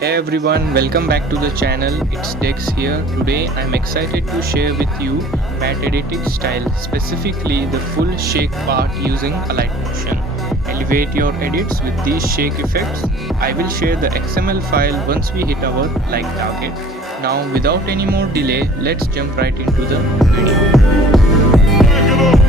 Hey everyone, welcome back to the channel. It's Dex here. Today I'm excited to share with you matte editing style, specifically the full shake part using Alight Motion. Elevate your edits with these shake effects. I will share the XML file once we hit our like target. Now without any more delay, let's jump right into the video.